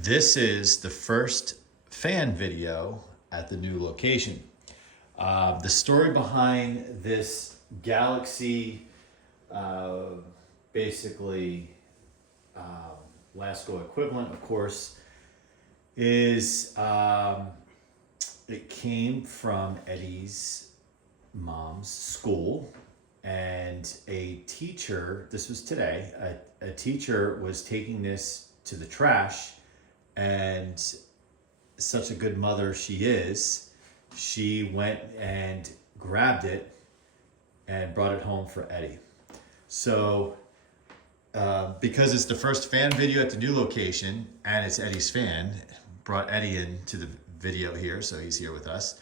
This is the first fan video at the new location. The story behind this Galaxy, basically Lasko-equivalent, of course, is it came from Eddie's mom's school, and a teacher, this was today, a teacher was taking this to the trash, and such a good mother she is, she went and grabbed it and brought it home for Eddie. So because it's the first fan video at the new location and it's Eddie's fan, brought Eddie into the video here, so he's here with us.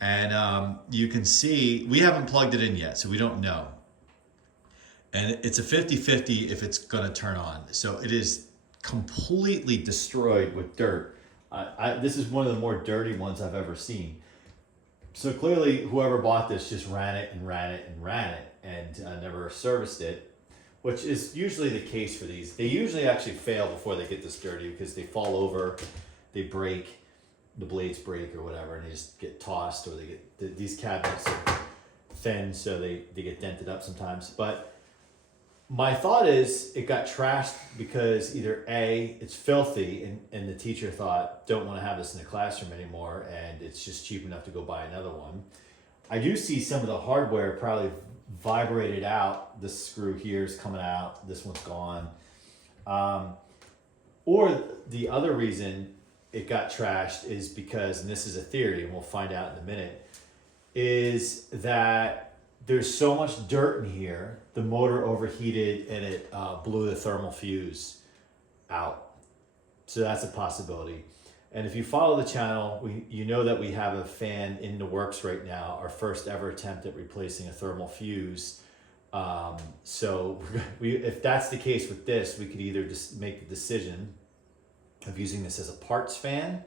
And you can see, we haven't plugged it in yet, so we don't know. And it's a 50-50 if it's gonna turn on. So it is completely destroyed with dirt. This is one of the more dirty ones I've ever seen. So clearly whoever bought this just ran it and never serviced it, which is usually the case for these. They usually actually fail before they get this dirty because they fall over, they break, the blades break or whatever, and they just get tossed, or they get, these cabinets are thin, so they get dented up sometimes. But my thought is it got trashed because either A, it's filthy, and the teacher thought, don't want to have this in the classroom anymore, and it's just cheap enough to go buy another one. I do see some of the hardware probably vibrated out. This screw here is coming out, this one's gone. Or the other reason it got trashed is because, and this is a theory, and we'll find out in a minute, is that there's so much dirt in here, the motor overheated and it blew the thermal fuse out. So that's a possibility. And if you follow the channel, you know that we have a fan in the works right now, our first ever attempt at replacing a thermal fuse. So if that's the case with this, we could either just make the decision of using this as a parts fan,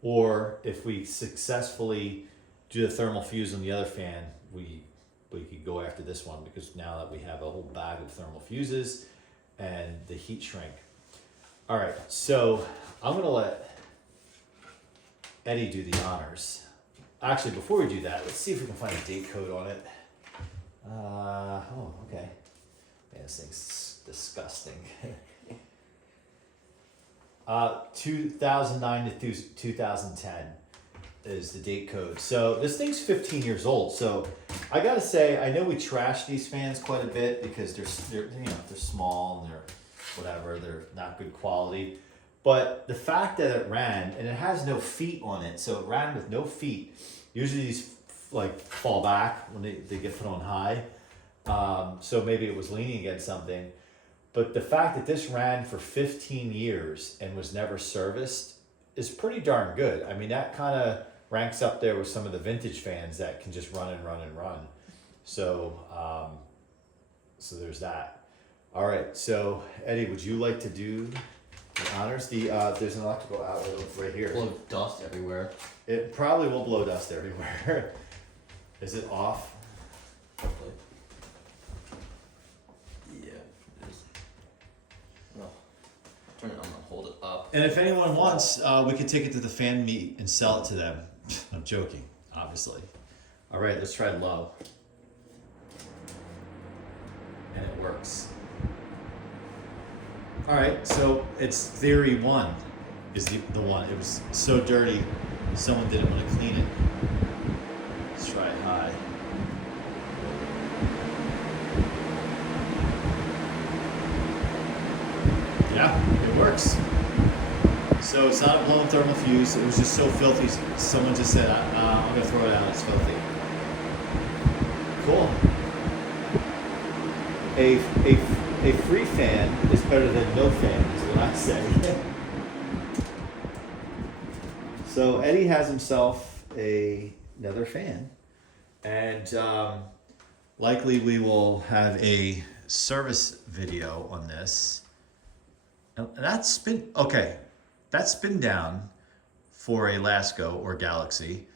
or if we successfully do the thermal fuse on the other fan, we could go after this one, because now that we have a whole bag of thermal fuses and the heat shrink. All right, so I'm gonna let Eddie do the honors. Actually, before we do that, let's see if we can find a date code on it. Oh, okay. Man, this thing's disgusting. 2009 to 2010 is the date code. So this thing's 15 years old. So I gotta say, I know we trash these fans quite a bit because they're small and they're whatever, they're not good quality. But the fact that it ran, and it has no feet on it, so it ran with no feet. Usually these like fall back when they get put on high. So maybe it was leaning against something. But the fact that this ran for 15 years and was never serviced is pretty darn good. I mean, that kind of ranks up there with some of the vintage fans that can just run and run and run. So, so there's that. All right, so Eddie, would you like to do the honors? There's an electrical outlet right here. Blow dust everywhere. It probably will blow dust everywhere. Is it off? Hopefully. Yeah, it is. Oh, turn it on and hold it up. And if anyone wants, we could take it to the fan meet and sell it to them. I'm joking, obviously. All right, let's try low. And it works. All right, so it's theory one is the one. It was so dirty, someone didn't want to clean it. Let's try it high. Yeah, it works. So it's not a blown thermal fuse. It was just so filthy. Someone just said, I'm gonna throw it out, it's filthy. Cool. A free fan is better than no fan, is what I say. So Eddie has himself another fan, and likely we will have a service video on this. And that spin down for a Lasko or Galaxy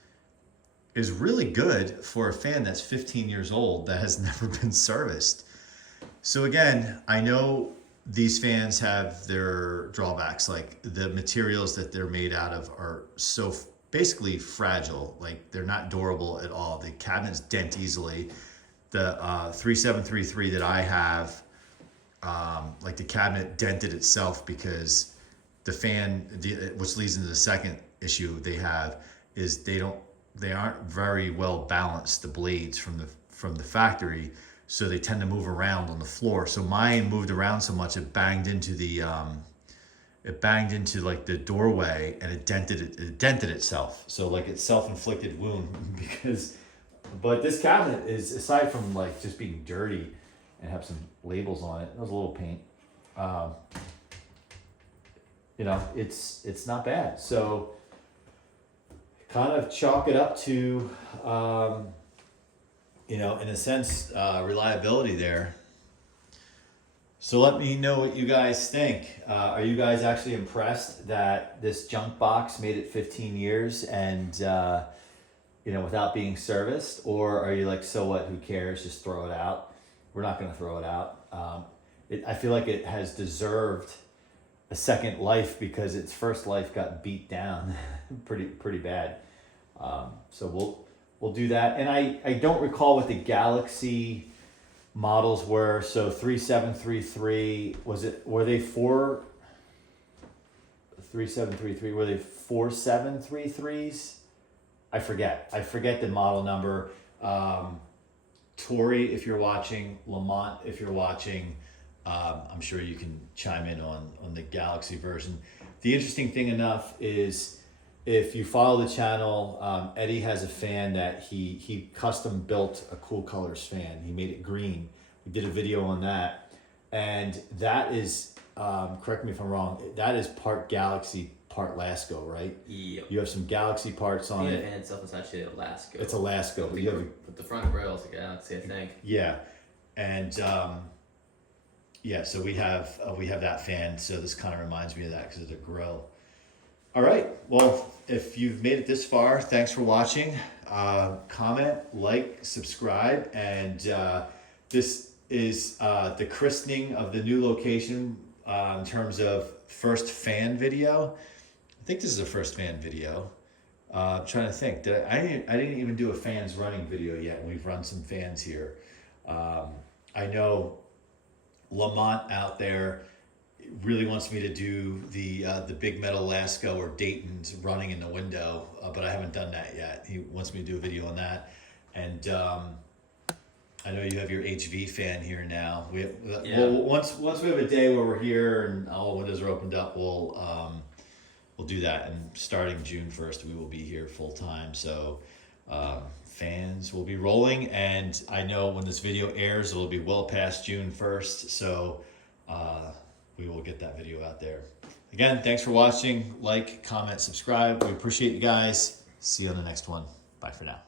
is really good for a fan that's 15 years old that has never been serviced. So again, I know these fans have their drawbacks. Like the materials that they're made out of are so basically fragile. Like they're not durable at all. The cabinets dent easily. The 3733 that I have, like the cabinet dented itself because the fan, which leads into the second issue they have, is they aren't very well balanced, the blades from the factory, so they tend to move around on the floor. So mine moved around so much it banged into like the doorway, and it dented itself. So like it's self-inflicted wound but this cabinet is, aside from like just being dirty and have some labels on it, there's a little paint. You know, it's not bad. So kind of chalk it up to, you know, in a sense, reliability there. So let me know what you guys think. Are you guys actually impressed that this junk box made it 15 years and, you know, without being serviced? Or are you like, so what, who cares, just throw it out? We're not going to throw it out. I feel like it has deserved a second life because its first life got beat down pretty bad. So we'll do that. And I don't recall what the Galaxy models were. So 3733, were they 4733s? I forget the model number. Tori, if you're watching, Lamont, if you're watching, I'm sure you can chime in on the Galaxy version. The interesting thing enough is, if you follow the channel, Eddie has a fan that he custom built a Cool Colors fan. He made it green. We did a video on that, and that is, correct me if I'm wrong, that is part Galaxy, part Lasko, right? Yep. You have some Galaxy parts on it. The fan itself is actually a Lasko. It's a Lasko. But the front grill is a Galaxy, I think. Yeah, and yeah, so we have that fan. So this kind of reminds me of that because of the grill. All right. Well, if you've made it this far, thanks for watching. Comment, like, subscribe, and this is the christening of the new location in terms of first fan video. I think this is the first fan video. I'm trying to think. I didn't even do a fans running video yet. We've run some fans here. I know Lamont out there really wants me to do the big metal Lasko or Dayton's running in the window, but I haven't done that yet. He wants me to do a video on that. And I know you have your HV fan here now. Well, once we have a day where we're here and all the windows are opened up, we'll do that. And starting June 1st, we will be here full time. So fans will be rolling, and I know when this video airs, it'll be well past June 1st. So we will get that video out there. Again, thanks for watching. Like, comment, subscribe. We appreciate you guys. See you on the next one. Bye for now.